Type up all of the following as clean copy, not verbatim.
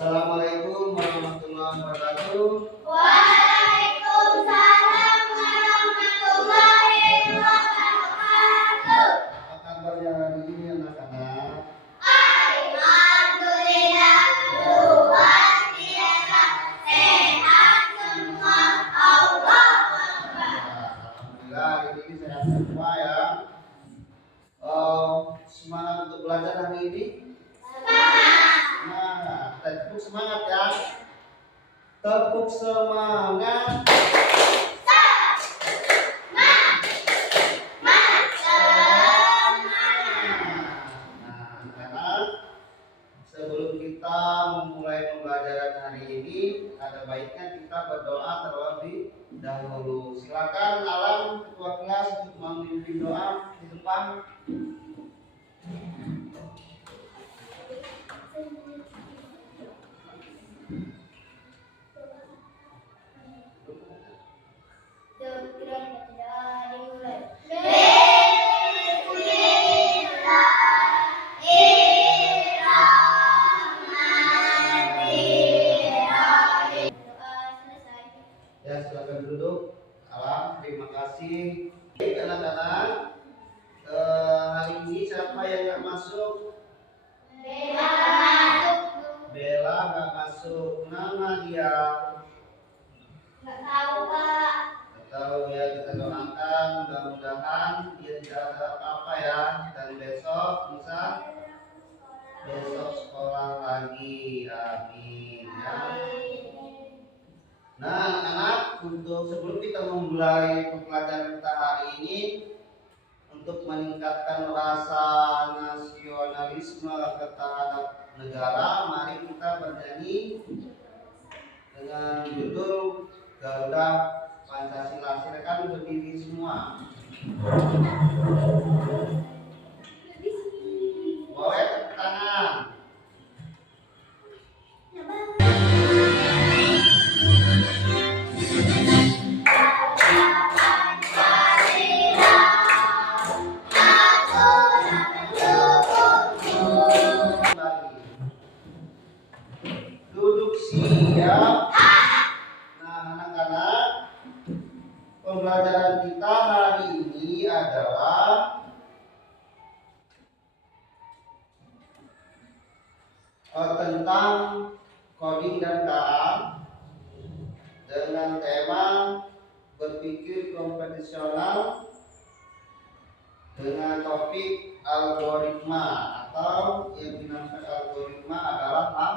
Assalamualaikum warahmatullahi wabarakatuh. Waalaikumsalam warahmatullahi wabarakatuh. Apa kabarnya hari ini anak-anak? Alhamdulillah luar biasa sehat semua. Allah Akbar. Alhamdulillah hari ini sehat semua ya. Semangat untuk belajar hari ini? Semangat. Tepuk semangat ya. Tepuk semangat. Nah, anak-anak, sebelum kita memulai pembelajaran hari ini, ada baiknya kita berdoa terlebih dahulu. Silakan Alam, ketua kelas, untuk memimpin doa di depan. Ya, silakan duduk. Alam, terima kasih. Baik, anak-anak, hari ini siapa yang nggak masuk? Bella nggak masuk. Nama dia? Nggak tahu ya. Kita doakan mudah-mudahan dia tidak ada apa-apa ya. Dan besok bisa sekolah lagi. Amin ya. Nah, anak-anak, untuk sebelum kita memulai pembelajaran kita hari ini, untuk meningkatkan rasa nasionalisme terhadap negara, mari kita bernyanyi dengan judul Garuda Pancasila. Silakan berdiri semua. Boleh tepuk tangan. Duduk siap. Nah, anak-anak, pembelajaran kita hari ini adalah tentang coding dan KA dengan tema berpikir komputasional dengan topik algoritma, atau yang dinamakan algoritma adalah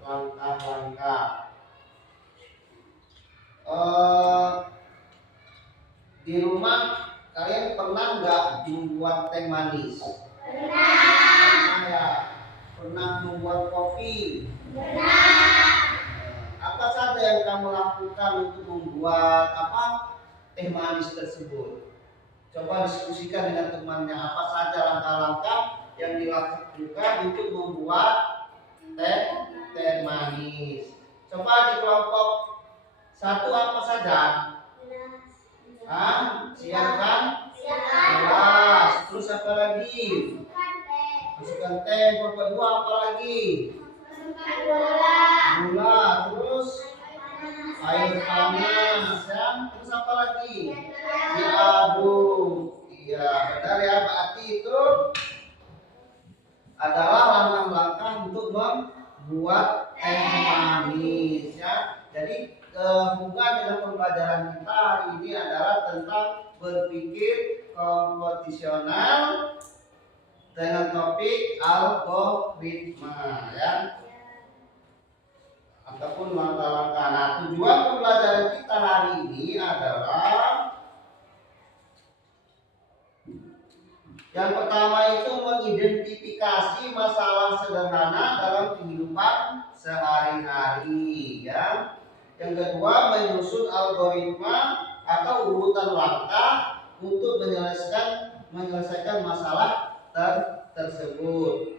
langkah-langkah. Di rumah kalian pernah nggak membuat teh manis? Pernah ya. Pernah membuat kopi? Pernah. Apa saja yang kamu lakukan untuk membuat teh manis tersebut? Coba diskusikan dengan temannya, apa saja langkah-langkah yang dilakukan untuk membuat teh manis. Coba di kelompok satu apa saja? Siapkan gelas. Terus apa lagi? Masukkan teh. Kelompok dua apa lagi? Gula. Terus air panas ya. Terus apa lagi? Diaduk. Iya, benar ya. Berarti itu adalah langkah-langkah untuk membuat teh manis ya. Jadi hubungan dengan pembelajaran kita hari ini adalah tentang berpikir komputasional dengan topik algoritma ya, ataupun langkah-langkah. Nah, tujuan pembelajaran kita hari ini adalah yang pertama itu mengidentifikasi masalah sederhana dalam kehidupan sehari-hari ya. Yang kedua, menyusun algoritma atau urutan langkah untuk menyelesaikan masalah tersebut.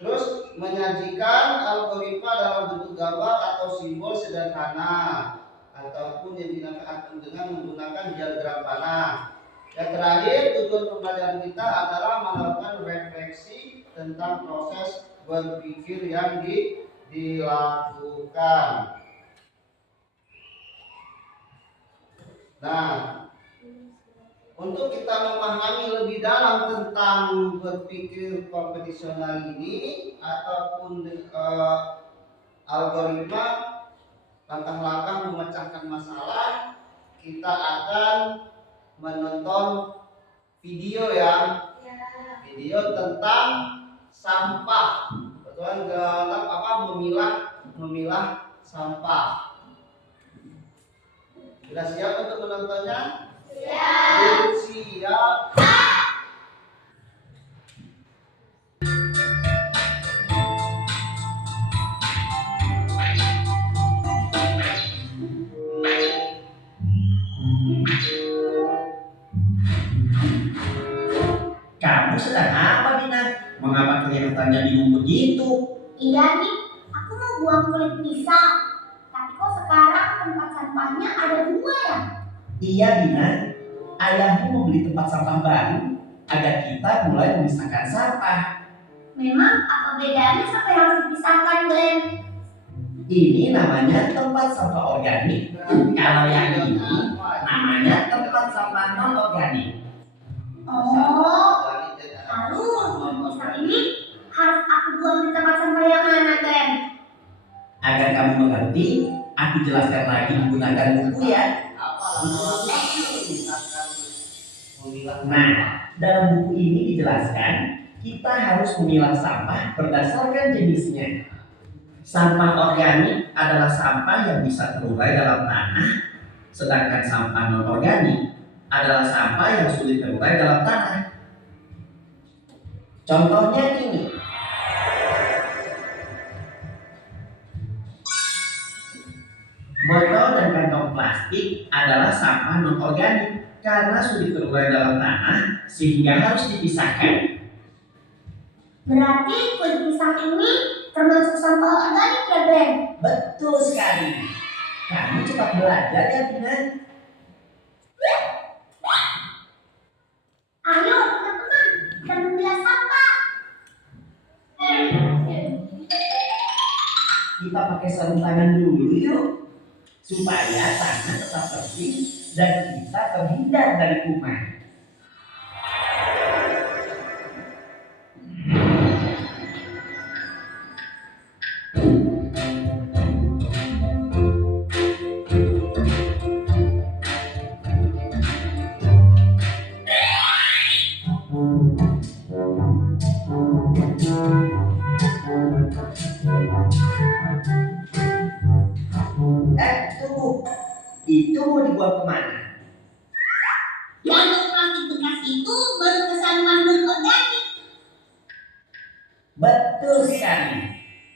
Terus menyajikan algoritma dalam bentuk gambar atau simbol sederhana, ataupun yang dinamakan dengan menggunakan diagram panah. Yang terakhir, tujuan pembelajaran kita adalah melakukan refleksi tentang proses berpikir yang dilakukan. Nah, untuk kita memahami lebih dalam tentang berpikir kompetisional ini ataupun algoritma langkah-langkah memecahkan masalah, kita akan menonton video ya, video tentang sampah. Betul dalam memilah sampah. Sudah siap untuk menontonnya? Siap. Siap. Kamu sedang apa, Dina? Mengapa kelihatannya bingung begitu? Iya nih, aku mau buang kulit pisang. Tapi kok sekarang tempat sampahnya ada 2 ya? Iya, Dina. Ayahmu membeli tempat sampah baru agar kita mulai memisahkan sampah. Memang apa bedanya sampai harus dipisahkan, Glenn? Ini namanya tempat sampah organik. Kalau yang ini namanya tempat sampah non organik. Oh, lalu pisang ini harus aku buang di tempat sampah yang mana, Glenn? Agar kamu mengerti, aku jelaskan lagi menggunakan buku ya. Nah, dalam buku ini dijelaskan kita harus memilah sampah berdasarkan jenisnya. Sampah organik adalah sampah yang bisa terurai dalam tanah, sedangkan sampah non organik adalah sampah yang sulit terurai dalam tanah. Contohnya ini. Botol dan kantong plastik adalah sampah non organik karena sulit terurai dalam tanah sehingga harus dipisahkan. Berarti kulit pisang ini termasuk sampah organik ya, Glenn? Betul sekali. Kamu cepat belajar ya, Dina. Ayo teman-teman, kita memilah sampah. Kita pakai sarung tangan dulu yuk, supaya tangan tetap bersih dan kita terhindar dari kuman. Tunggu. Itu mau dibuang kemana? Yang plastik bekas itu baru ke sampah non-organik. Betul sekali.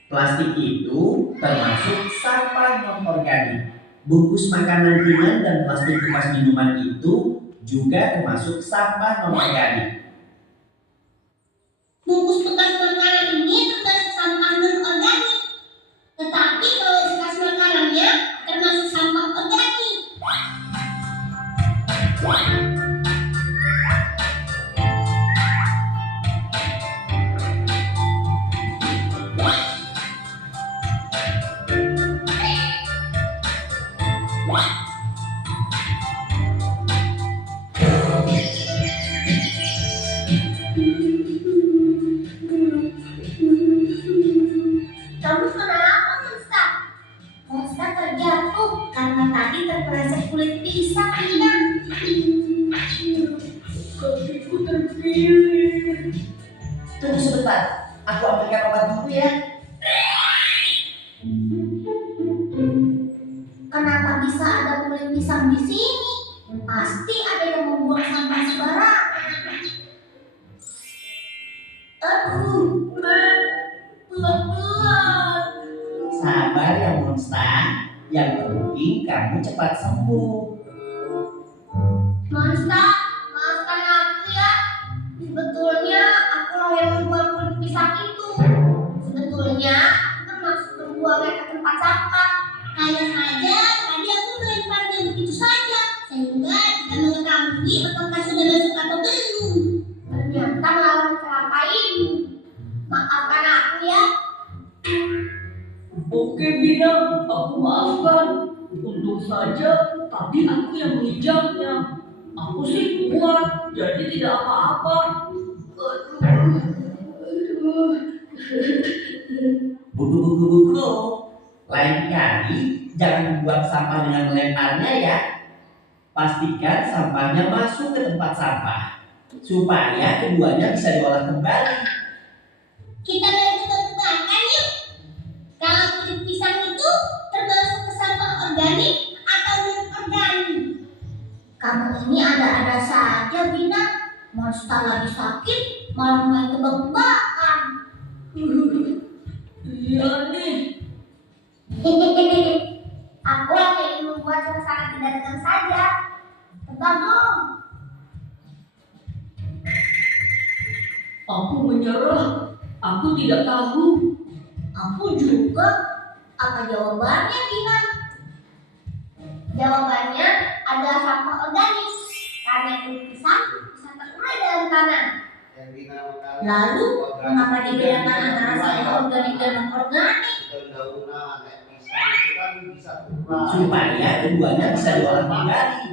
Plastik itu termasuk sampah non-organik. Bungkus makanan ringan dan plastik bekas minuman itu juga termasuk sampah non-organik. Bungkus bekas makanan ini termasuk sampah non-organik. Tetapi kalau bekas makanannya termasuk sampah organik. Kamu kenapa, Monsta? Monsta terjatuh karena tadi terpeleset kulit pisang, Ina. Kakiku terkilir. Tunggu sebentar, aku ambilkan obat dulu ya. Kenapa bisa ada kulit pisang di sini? Pasti ada yang membuang sampah sembarangan. Aduh, pelan-pelan. Sabar ya Monsta, yang penting kamu cepat sembuh. Monsta, maafkan aku ya. Sebetulnya akulah yang membuang kulit pisang itu. Sebetulnya aku termasuk membuangnya ke tempat sampah. Hanya saja tadi aku melemparnya begitu saja, sehingga tidak mengetahui apakah sudah masuk atau belum. Ternyata melawan celaka ini. Maafkan aku ya. Oke Bina, aku maafkan. Untung saja tadi aku yang menginjaknya. Aku sih kuat, jadi tidak apa-apa. Aduh. Buku-buku-buku, lain kali jangan buang sampah dengan melemparnya ya. Pastikan sampahnya masuk ke tempat sampah supaya keduanya bisa diolah kembali. Kita main tebak-tebakan yuk. Kalau kulit pisang itu termasuk ke sampah organik atau non-organik? Kamu ini ada-ada saja, Bina. Monster lagi sakit, malah main tebak-tebakan. Iya nih. Hehehe. Aku hanya ingin membuat suasana tidak tegang saja. Tebak dong. Aku menyerah. Aku tidak tahu. Aku juga. Apa jawabannya, Bina? Jawabannya adalah sampah organik. Karena kulit pisang bisa terurai dalam tanah. Yang dinamakan Lalu, organik mengapa dibedakan itu antara bisa sampah organik dan non-organik? daun-daunan kayak pisang itu kan bisa terurai. Supaya keduanya bisa diolah kembali.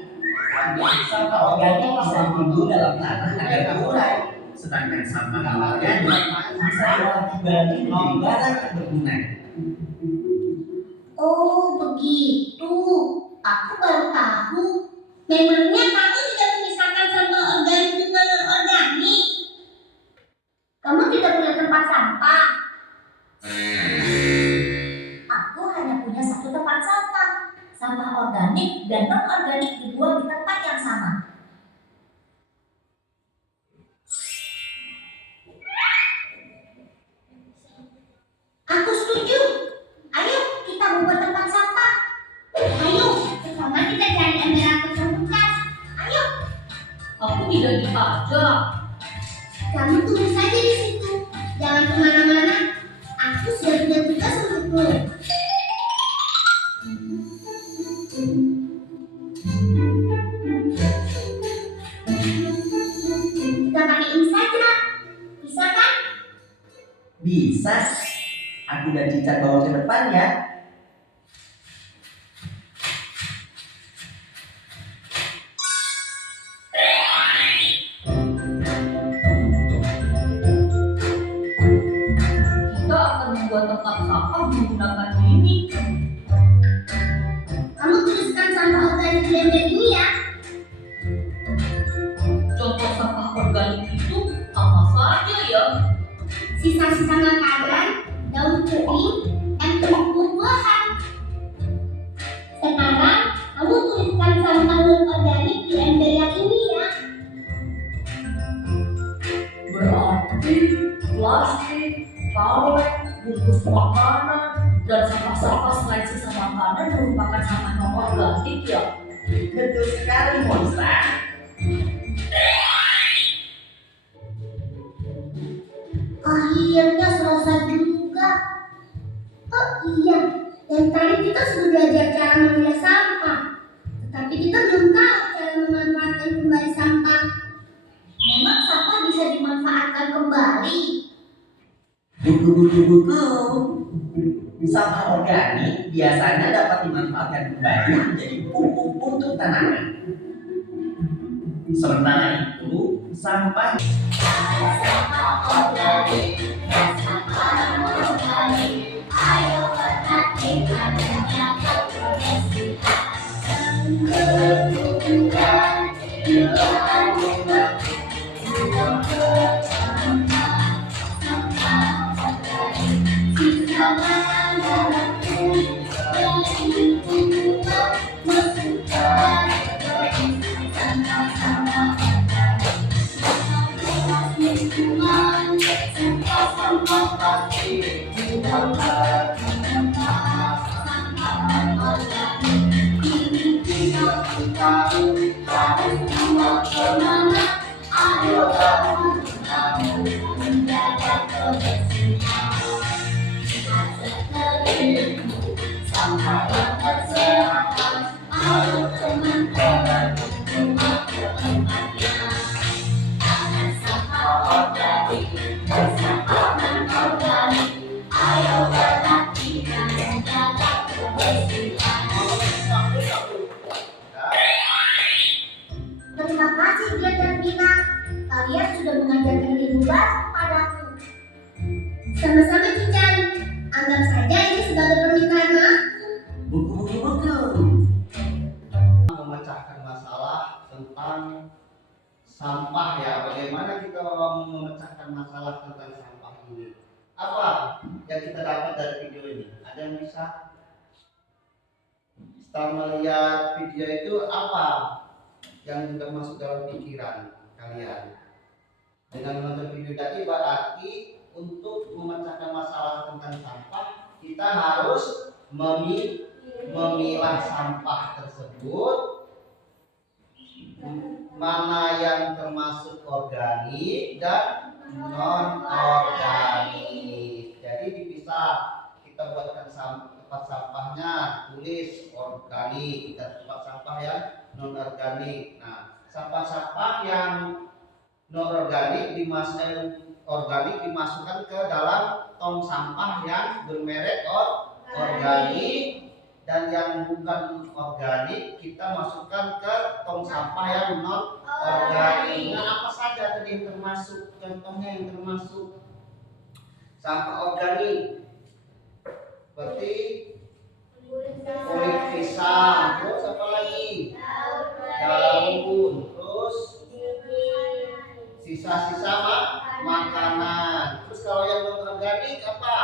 Sampah organik bisa ditimbun dalam tanah agar terurai, sedangkan sampah non-organik bisa diolah kembali menjadi barang yang berguna. Oh, begitu. Aku baru tahu. Memangnya kamu tidak memisahkan sampah organik dengan non-organik? Kamu tidak punya tempat sampah? Aku hanya punya satu tempat sampah. Sampah organik dan non-organik dibuang di tempat yang sama. Aku setuju. Ayo kita membuat tempat sampah. Ayo bersama kita cari ember bekas. Ayo. Aku tidak diajak. Kamu tunggu saja di situ. Jangan kemana-mana. Aku sudah punya tugas untukmu. Kita pakai ini saja. Bisa kan? Bisa. Aku dan Cica bawa ke depan ya. Kita akan membuat tempat sampah menggunakan ini. Kamu tuliskan sampah organik di ember ini ya. Contoh sampah organik itu apa saja ya? Sisa-sisa makanan, daun kering, dan buah-buahan. Sekarang kamu tuliskan sampah non-organik di ember yang ini ya. Berarti plastik, kaleng, bungkus makanan, dan sampah-sampah selain sisa makanan merupakan sampah non-organik ya? Betul sekali, Monster. Akhirnya selesai juga. Oh iya, yang tadi kita sudah belajar cara memilah sampah. Tetapi kita belum tahu cara memanfaatkan kembali sampah. Memang sampah bisa dimanfaatkan kembali. Buku-buku-buku. Sampah organik biasanya dapat dimanfaatkan kembali menjadi pupuk untuk tanaman. Sementara itu, sampah Ayo berlatih video ini? Ada yang bisa? Setelah melihat video itu apa yang termasuk dalam pikiran kalian? Dengan menonton video tadi berarti untuk memecahkan masalah tentang sampah kita harus memilah sampah tersebut, mana yang termasuk organik dan non organik. Jadi dipisah, kita buatkan tempat sampahnya, tulis organik dan tempat sampah yang non organik. Nah, sampah-sampah yang non organik dimasukkan ke dalam tong sampah yang bermerek organik, dan yang bukan organik kita masukkan ke tong sampah yang non organik. Nah, apa saja tadi yang termasuk? Contohnya yang termasuk sampah organik seperti kulit pisang, terus apa lagi? Daun, terus sisa-sisa makanan. Terus kalau yang non organik apa?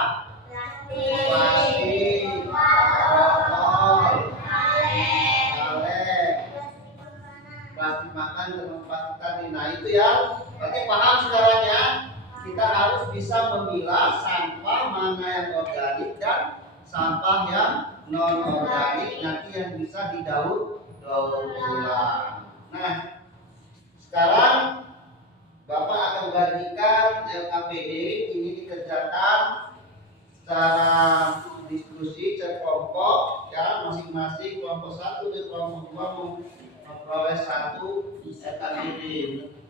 Plastik, botol, kaleng, plastik makan dengan plastik tadi. Nah itu ya, berarti paham sekarang ya. Kita harus bisa memilah sampah mana yang organik dan sampah yang non organik, nanti yang bisa didaur ulang. Nah sekarang Bapak akan bagikan LKPD ini dikerjakan secara diskusi kelompok ya, masing-masing kelompok 1 dan kelompok 2 memperoleh 1 LKPD.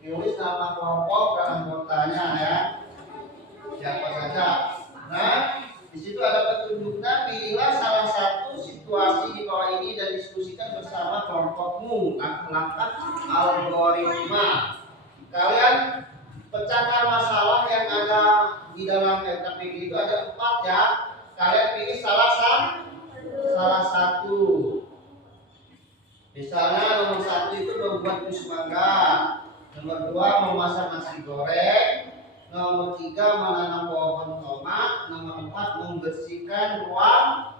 Tulis nama kelompok dan anggotanya ya, siapa saja. Nah di situ ada petunjuknya, pilihlah salah satu situasi di bawah ini dan diskusikan bersama kelompokmu. Langkah algoritma. Kalian pecahkan masalah yang ada di dalam LKPD itu ada 4 ya. Kalian pilih salah satu. Misalnya nomor 1 itu membuat jus mangga, nomor 2 memasak nasi goreng, nomor 3 menanam pohon tomat, nomor 4 membersihkan ruang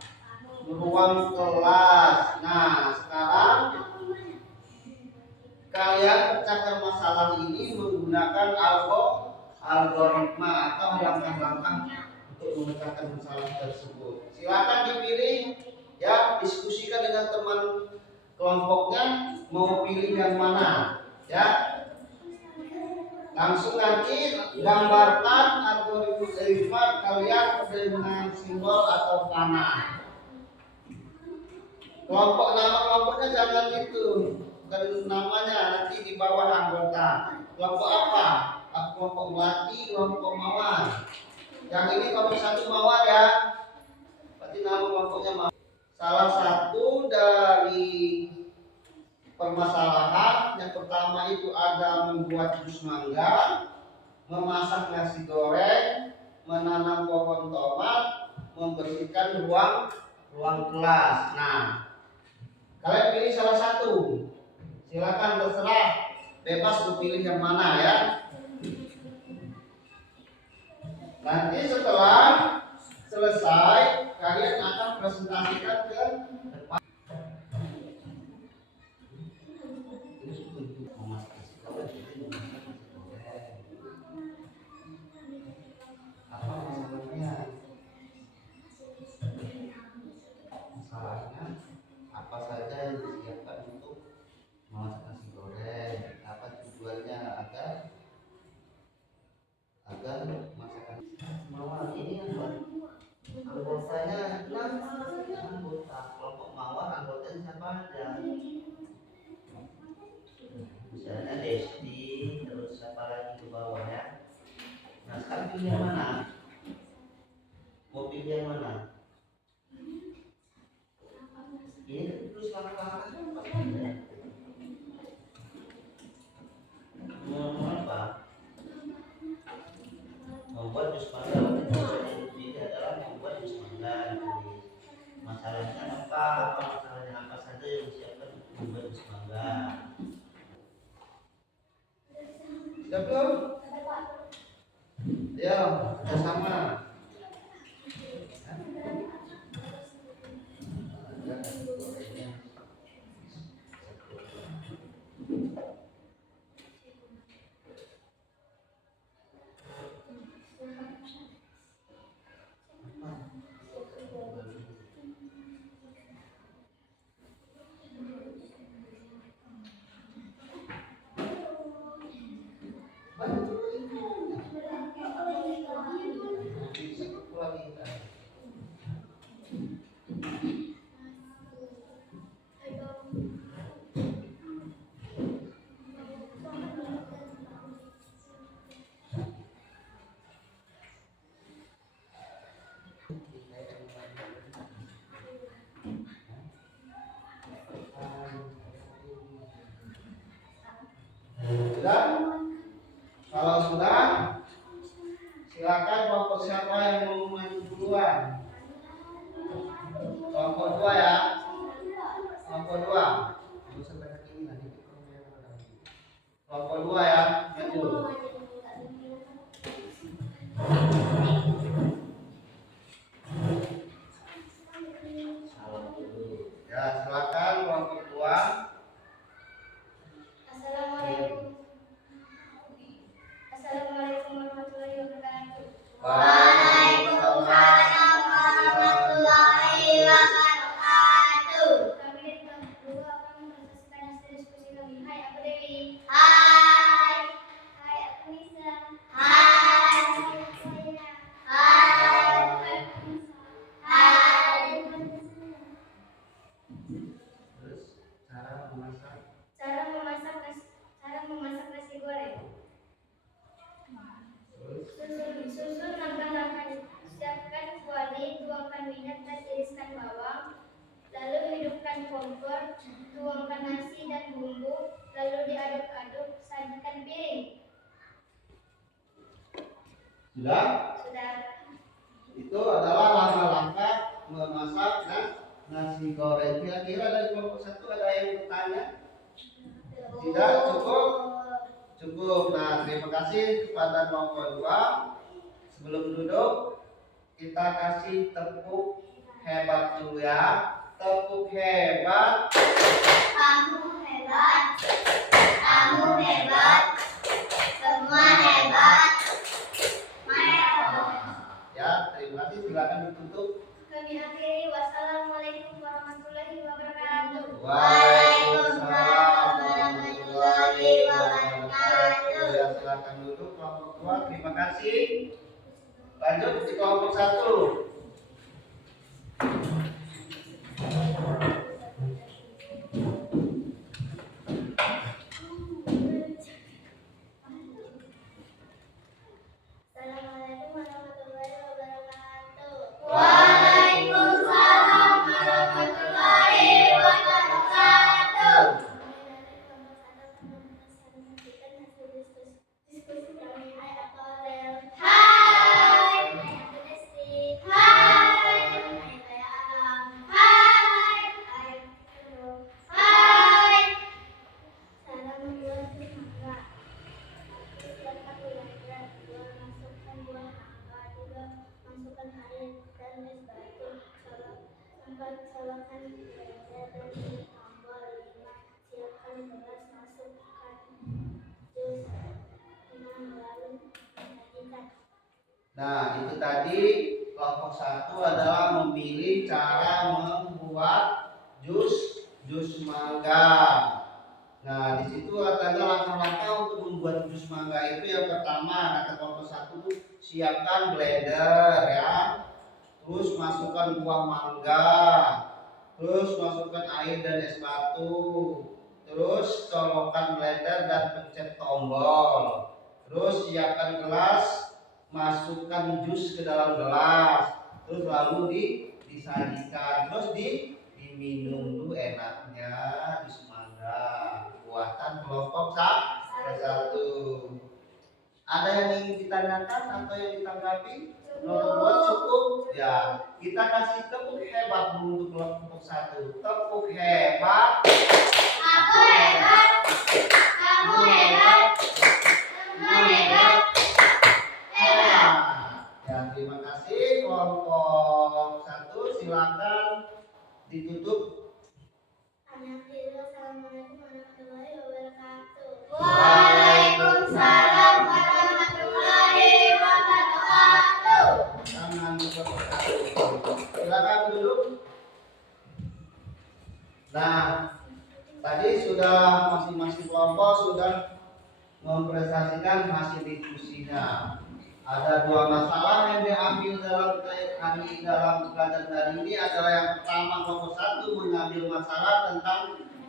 kelas. Nah sekarang kalian pecahkan masalah ini menggunakan algoritma atau langkah-langkah untuk memecahkan masalah tersebut. Silakan dipilih ya, diskusikan dengan teman kelompoknya mau pilih yang mana ya. Langsung nanti gambarkan algoritma kalian dengan simbol atau panah. Nama kelompoknya jangan itu, dan namanya nanti di bawah anggota. Kelompok apa? Kelompok melati, kelompok mawar. Yang ini kelompok 1 mawar ya. Berarti nama kelompoknya mawar. Salah satu dari permasalahan yang pertama itu ada membuat jus mangga, memasak nasi goreng, menanam pohon tomat, membersihkan ruang kelas. Nah, kalian pilih salah satu. Silakan terserah, bebas pilih yang mana ya. Nanti setelah selesai kalian akan presentasikan ke depan. Apa masalahnya? Masalahnya apa saja yang disiapkan untuk memasak nasi goreng? Apa tujuannya? Agar masakan mawar ini anggotanya 6 anggota. Kelompok mawar anggotanya siapa aja? Misalnya Desti, terus siapa lagi ke bawah ya. Nah sekarang pilih yang mana? Mau pilih yang mana? Ini terus langkah-langkahnya mau apa? Membuat jus mangga. Ini adalah membuat jus mangga. Masalahnya apa? Masalahnya apa saja yang disiapkan untuk membuat jus mangga? Sudah belum? Ya, sama. Sudah? Kalau sudah, silakan kelompok siapa yang mau maju duluan. Kelompok 2 ya. Kelompok 2. Kelompok 2 ya, maju. Ya, silakan kelompok 2. Assalamualaikum. Assalamualaikum warahmatullahi wabarakatuh. Waalaikumsalam warahmatullahi wabarakatuh. Kami dari kelompok 2 akan mempresentasikan hasil diskusi kami. Hai, aku Dewi. Hai. Hai, aku Nisa. Hai. Aku Aina. Hai. Hai. Terus cara memasak. Cara memasak nasi goreng. Terus Susun langkah-langkah. Siapkan kuali, tuangkan minyak dan iriskan bawang. Lalu hidupkan kompor, tuangkan nasi dan bumbu, lalu diaduk-aduk, sajikan piring. sudah? Sudah. Itu adalah langkah-langkah memasak nasi goreng. Kira-kira dari kelompok 1 ada yang bertanya? Tidak, cukup? Cukup. Nah, terima kasih kepada kelompok 2. Sebelum duduk, kita kasih tepuk hebat dulu ya. Tepuk hebat. Kamu hebat. Kamu hebat. Semua hebat. Ya, terima kasih. Silakan ditutup. Kami akhiri. Wassalamualaikum warahmatullahi wabarakatuh. Waalaikumsalam warahmatullahi wabarakatuh. Ya, silakan duduk kelompok 2. Terima kasih. Lanjut di kelompok 1. Assalamualaikum warahmatullahi wabarakatuh. Waalaikumsalam warahmatullahi wabarakatuh. Diskusi kami. Hai, aku Aurel. Hai. Hai, aku Desti. Hai. Hai, saya Alam. Hai. Hai, aku Hai. Cara membuat jus mangga. Siapkan gula, masukkan buah mangga, juga masukkan air dan es batu. Colokkan blender dan beri tombol 5. Siapkan gelas, masukkan jus 6, lalu sajikan. Nah, itu tadi kelompok 1 adalah memilih cara membuat jus mangga. Nah, di situ katanya langkah-langkah untuk membuat jus mangga itu yang pertama, kata kelompok 1 tuh siapkan blender ya. Terus masukkan buah mangga. Terus masukkan air dan es batu. Terus colokkan blender dan pencet tombol. Terus siapkan gelas, masukkan jus ke dalam gelas. Terus lalu disajikan. Terus diminum tuh enaknya jus mangga buatan kelompok 1. Ada yang ingin ditanyakan atau yang ditanggapi? Buat cukup ya. Kita kasih tepuk hebat dulu untuk kelompok 1. Tepuk hebat. Aku hebat. Kamu hebat. Semua hebat. Hebat. Ya, terima kasih kelompok 1. Silakan ditutup. Assalamualaikum warahmatullahi wabarakatuh. Waalaikumsalam warahmatullahi wabarakatuh. Tangan silakan duduk. Nah, tadi sudah masing-masing kelompok sudah mempresentasikan hasil diskusinya. Ada 2 masalah yang diambil dalam pelajaran hari ini adalah yang pertama kelompok 1 mengambil masalah tentang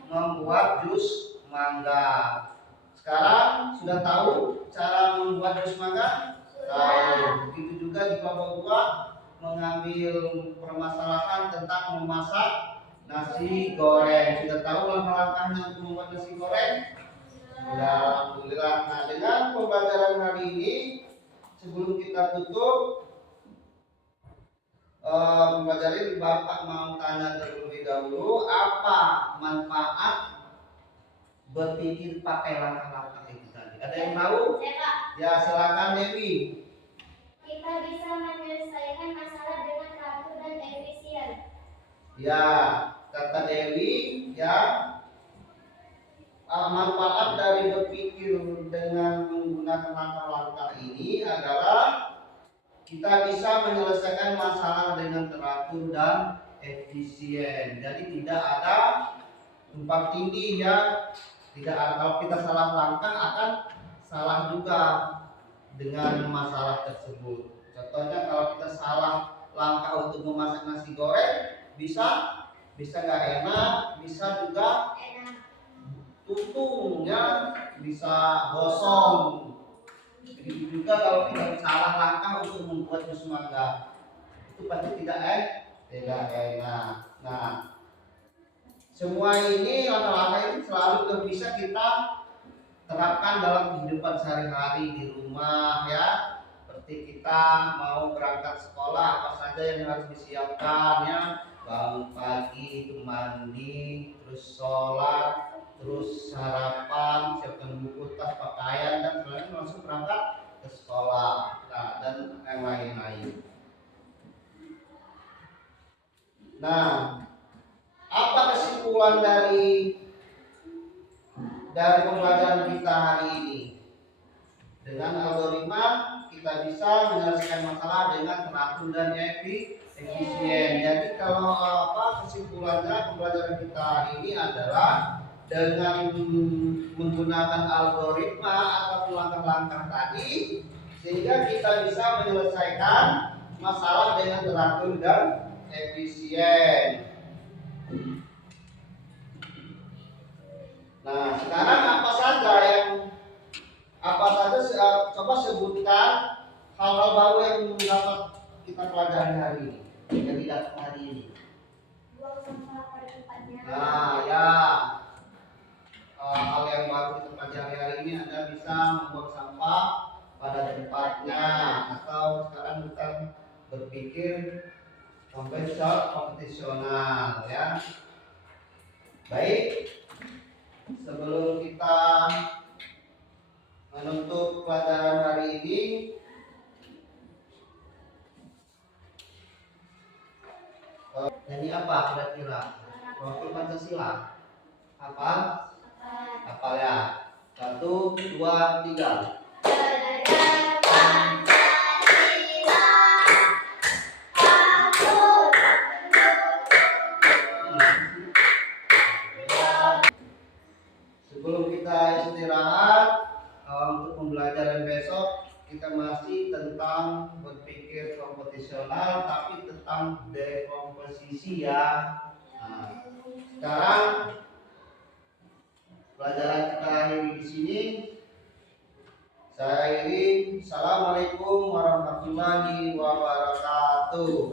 membuat jus mangga. Sekarang sudah tahu cara membuat jus mangga? Tahu. Begitu juga di kelompok 2 mengambil permasalahan tentang memasak nasi goreng. Sudah tahu langkah-langkahnya untuk membuat nasi goreng? Sudah, alhamdulillah. Nah, dengan pembelajaran hari ini, sebelum kita tutup, pembelajaran Bapak mau tanya terlebih dahulu, apa manfaat berpikir pakai langkah-langkah itu tadi? Ada yang tahu? Saya, Pak. Ya, silakan Dewi. Kita bisa menyelesaikan masalah dengan teratur dan efisien. Ya, kata Dewi, ya, manfaat dari berpikir dengan menggunakan langkah-langkah ini adalah kita bisa menyelesaikan masalah dengan teratur dan efisien. Jadi tidak ada tumpang tindih ya. Tidak ada, kalau kita salah langkah akan salah juga dengan masalah tersebut. Contohnya kalau kita salah langkah untuk memasak nasi goreng, bisa nggak enak, bisa juga tutungnya bisa gosong. Begitu juga kalau kita salah langkah untuk membuat jus mangga, itu pasti tidak enak. Nah, semua ini langkah-langkah ini selalu bisa kita terapkan dalam kehidupan sehari-hari di rumah ya. Seperti kita mau berangkat sekolah, apa saja yang harus disiapkan ya. Bangun pagi, itu mandi, terus sholat, terus sarapan, siapkan buku, tas, pakaian, dan selanjutnya langsung berangkat ke sekolah, nah, dan yang lain-lain. Nah, apa kesimpulan dari pembelajaran kita hari ini? Dengan algoritma kita bisa menyelesaikan masalah dengan teratur dan efisien. Jadi kalau kesimpulannya pembelajaran kita hari ini adalah dengan menggunakan algoritma atau langkah-langkah tadi, sehingga kita bisa menyelesaikan masalah dengan teratur dan efisien. Nah, sekarang apa saja coba sebutkan hal-hal baru yang dapat kita pelajari hari ini, yang didapat hari ini. Buang sampah pada tempatnya. Nah, ya, hal yang baru kita pelajari hari ini, Anda bisa membuang sampah pada tempatnya, atau sekarang kita berpikir kompetisional ya. Baik, sebelum kita menutup pelajaran hari ini, ini apa kira-kira? Profil Pancasila. Apa? Apa ya? 1, 2, 3. Sebelum kita istirahat, untuk pembelajaran besok kita masih tentang berpikir kompetisional, tapi tentang dekomposisi ya. Nah, sekarang pelajaran kita akhiri di sini. Saya akhiri. Assalamualaikum warahmatullahi wabarakatuh.